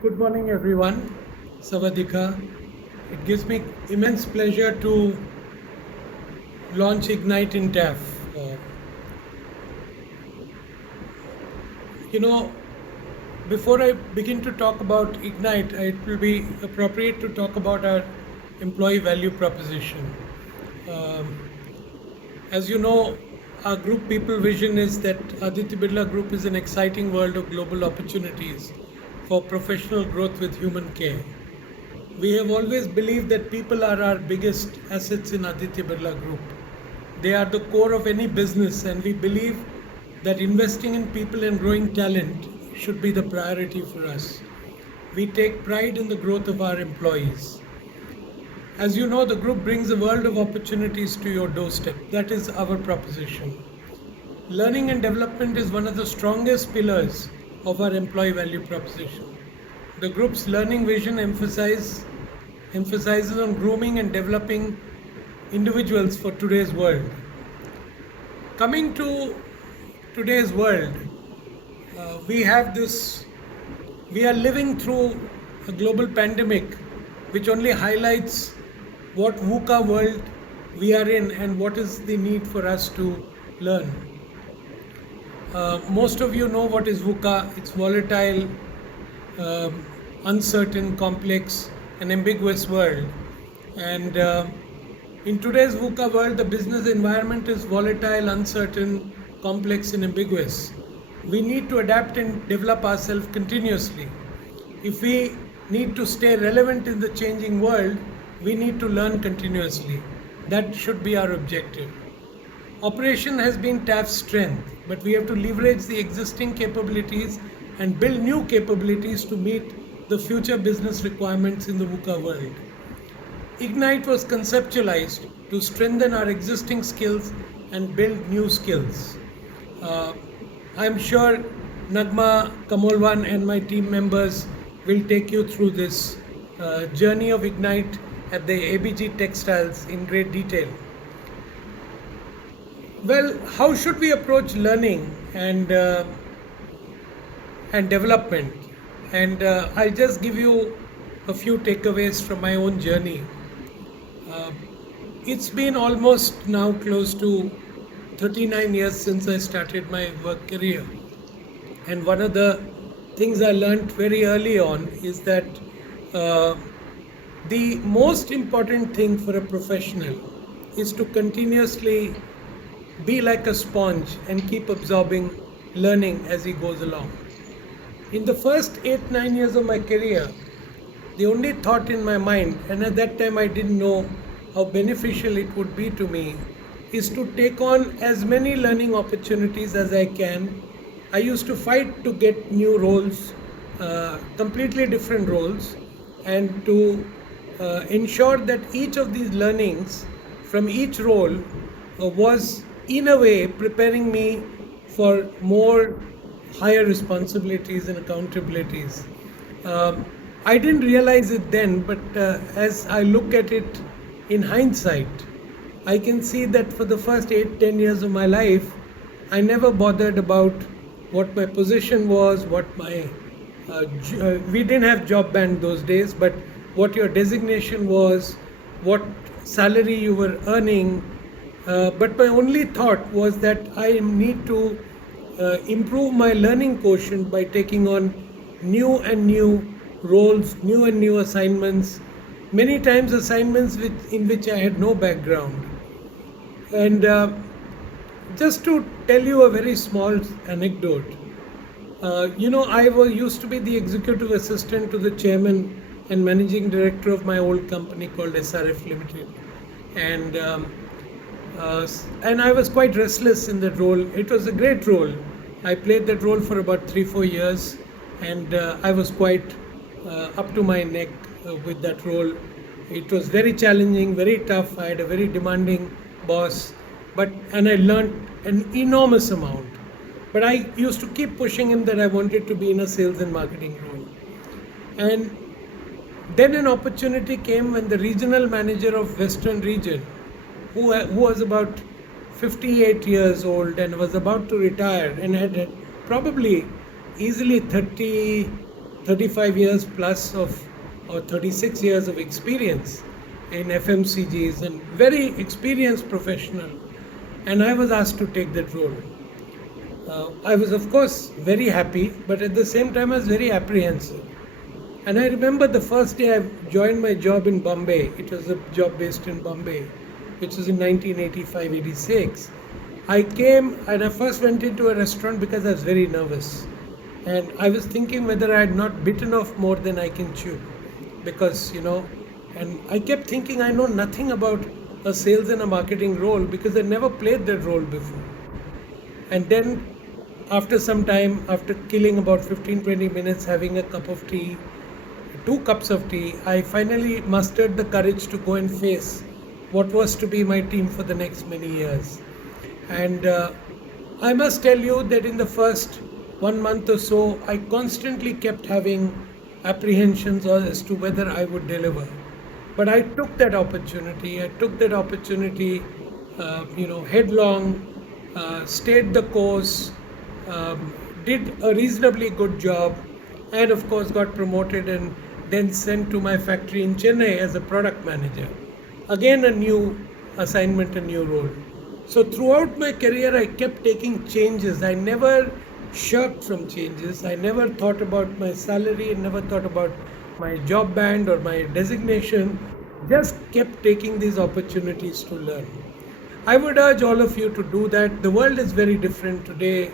Good morning, everyone. Savadika. It gives me immense pleasure to launch Ignite in TAF. You know, before I begin to talk about Ignite, it will be appropriate to talk about our employee value proposition. Um, as you know, our group people vision is that Aditya Birla Group is an exciting world of global opportunities for professional growth with human care. We have always believed that people are our biggest assets in Aditya Birla Group. They are the core of any business, and we believe that investing in people and growing talent should be the priority for us. We take pride in the growth of our employees. As you know, the group brings a world of opportunities to your doorstep. That is our proposition. Learning and development is one of the strongest pillars of our employee value proposition. The group's learning vision emphasizes on grooming and developing individuals for today's world. Coming to today's world, we have this, we are living through a global pandemic which only highlights what VUCA world we are in and what is the need for us to learn. Most of you know what is VUCA. It's volatile, uncertain, complex, and ambiguous world. And in today's VUCA world, the business environment is volatile, uncertain, complex, and ambiguous. We need to adapt and develop ourselves continuously. If we need to stay relevant in the changing world, we need to learn continuously. That should be our objective. Operation has been TAF's strength, but we have to leverage the existing capabilities and build new capabilities to meet the future business requirements in the VUCA world. Ignite was conceptualized to strengthen our existing skills and build new skills. I'm sure Nagma Kamolwan and my team members will take you through this journey of Ignite at the ABG Textiles in great detail. Well, how should we approach learning and development? And I'll just give you a few takeaways from my own journey. Uh, it's been almost now close to 39 years since I started my work career. And one of the things I learned very early on is that uh, the most important thing for a professional is to continuously be like a sponge and keep absorbing learning as he goes along. In the first 8-9 years of my career, the only thought in my mind, and at that time I didn't know how beneficial it would be to me, is to take on as many learning opportunities as I can. I used to fight to get new roles, completely different roles, and to ensure that each of these learnings from each role was in a way preparing me for more higher responsibilities and accountabilities. I didn't realize it then, but as I look at it in hindsight, I can see that for the first 8-10 years of my life, I never bothered about what my position was, what my we didn't have job band those days, but what your designation was, what salary you were earning. But my only thought was that I need to improve my learning quotient by taking on new and new roles, new and new assignments, many times assignments in which I had no background. And just to tell you a very small anecdote, used to be the executive assistant to the chairman and managing director of my old company called SRF Limited, and and I was quite restless in that role. It was a great role. I played that role for about 3-4 years, and I was quite up to my neck with that role. It was very challenging, very tough. I had a very demanding boss, and I learned an enormous amount. But I used to keep pushing him that I wanted to be in a sales and marketing role. And then an opportunity came when the regional manager of Western region, who was about 58 years old and was about to retire and had probably easily 30, 35 years plus of, or 36 years of experience in FMCGs, and very experienced professional. And I was asked to take that role. I was, of course, very happy, but at the same time, I was very apprehensive. And I remember the first day I joined my job in Bombay. It was a job based in Bombay, which was in 1985-86. I came and I first went into a restaurant because I was very nervous. And I was thinking whether I had not bitten off more than I can chew. Because, and I kept thinking I know nothing about a sales and a marketing role because I never played that role before. And then after some time, after killing about 15-20 minutes, having a cup of tea, 2 cups of tea, I finally mustered the courage to go and face what was to be my team for the next many years. And I must tell you that in the first 1 month or so, I constantly kept having apprehensions as to whether I would deliver. But I took that opportunity. Headlong, stayed the course, did a reasonably good job, and of course got promoted and then sent to my factory in Chennai as a product manager. Again, a new assignment, a new role. So throughout my career, I kept taking changes. I never shirked from changes. I never thought about my salary, and never thought about my job band or my designation. Just kept taking these opportunities to learn. I would urge all of you to do that. The world is very different today.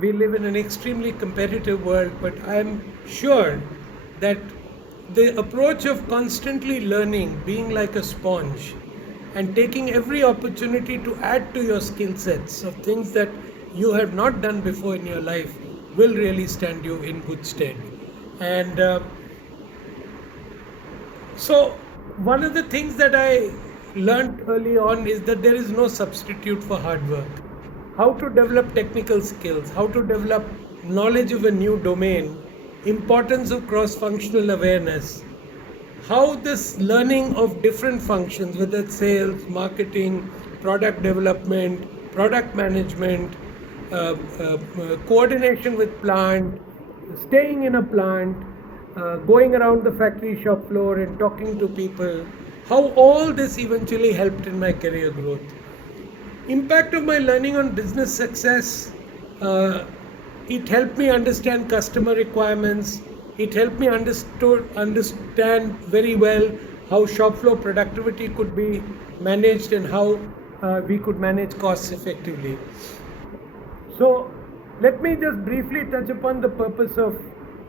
We live in an extremely competitive world, but I am sure that the approach of constantly learning, being like a sponge, and taking every opportunity to add to your skill sets of things that you have not done before in your life will really stand you in good stead. And so one of the things that I learned early on is that there is no substitute for hard work. How to develop technical skills, how to develop knowledge of a new domain, importance of cross-functional awareness, how this learning of different functions, whether it's sales, marketing, product development, product management, coordination with plant, staying in a plant, going around the factory shop floor and talking to people, how all this eventually helped in my career growth. Impact of my learning on business success, it helped me understand customer requirements. It helped me understand very well how shop floor productivity could be managed and how we could manage costs effectively. So let me just briefly touch upon the purpose of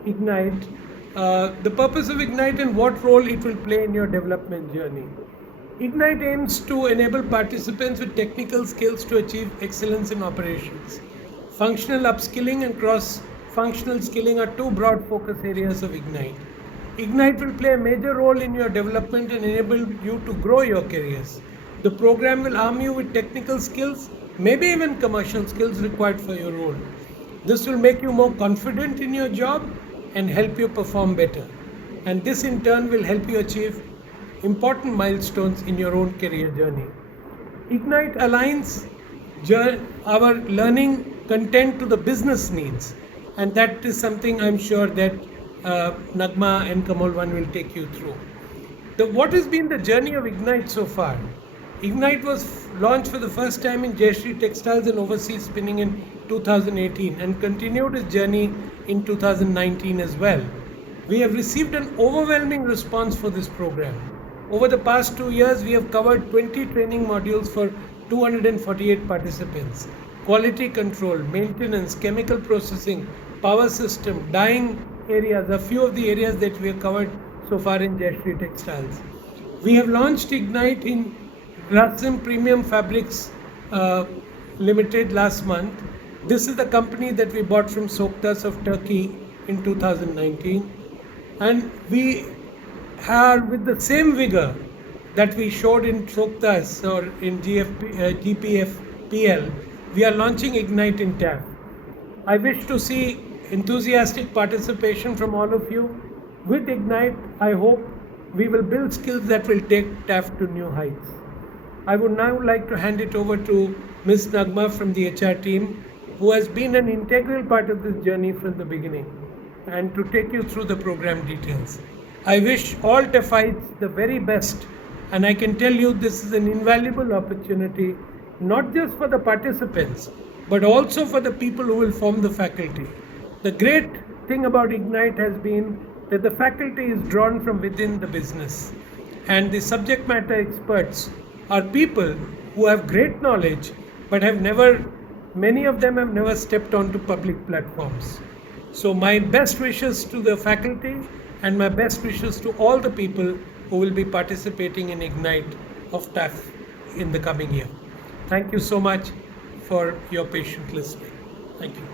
Ignite. The purpose of Ignite and what role it will play in your development journey. Ignite aims to enable participants with technical skills to achieve excellence in operations. Functional upskilling and cross-functional skilling are two broad focus areas of Ignite. Ignite will play a major role in your development and enable you to grow your careers. The program will arm you with technical skills, maybe even commercial skills required for your role. This will make you more confident in your job and help you perform better. And this in turn will help you achieve important milestones in your own career journey. Ignite aligns our learning content to the business needs, and that is something I'm sure that Nagma and Kamal1 will take you through. What has been the journey of Ignite so far? Ignite was launched for the first time in Jayashree Textiles and Overseas Spinning in 2018 and continued its journey in 2019 as well. We have received an overwhelming response for this program. Over the past 2 years, we have covered 20 training modules for 248 participants. Quality control, maintenance, chemical processing, power system, dyeing areas, a few of the areas that we have covered so far in Jayashree Textiles. We have launched Ignite in Grasim Premium Fabrics Limited last month. This is the company that we bought from Soktas of Turkey in 2019. And we are with the same vigor that we showed in Soktas or in GPFPL, we are launching Ignite in TAF. I wish to see enthusiastic participation from all of you. With Ignite, I hope we will build skills that will take TAF to new heights. I would now like to hand it over to Ms. Nagma from the HR team, who has been an integral part of this journey from the beginning. and to take you through the program details. I wish all TEFites the very best, and I can tell you this is an invaluable opportunity, not just for the participants, but also for the people who will form the faculty. The great thing about Ignite has been that the faculty is drawn from within the business, and the subject matter experts are people who have great knowledge but have never, many of them have never stepped onto public platforms. So, my best wishes to the faculty and my best wishes to all the people who will be participating in Ignite of TAF in the coming year. Thank you so much for your patient listening. Thank you.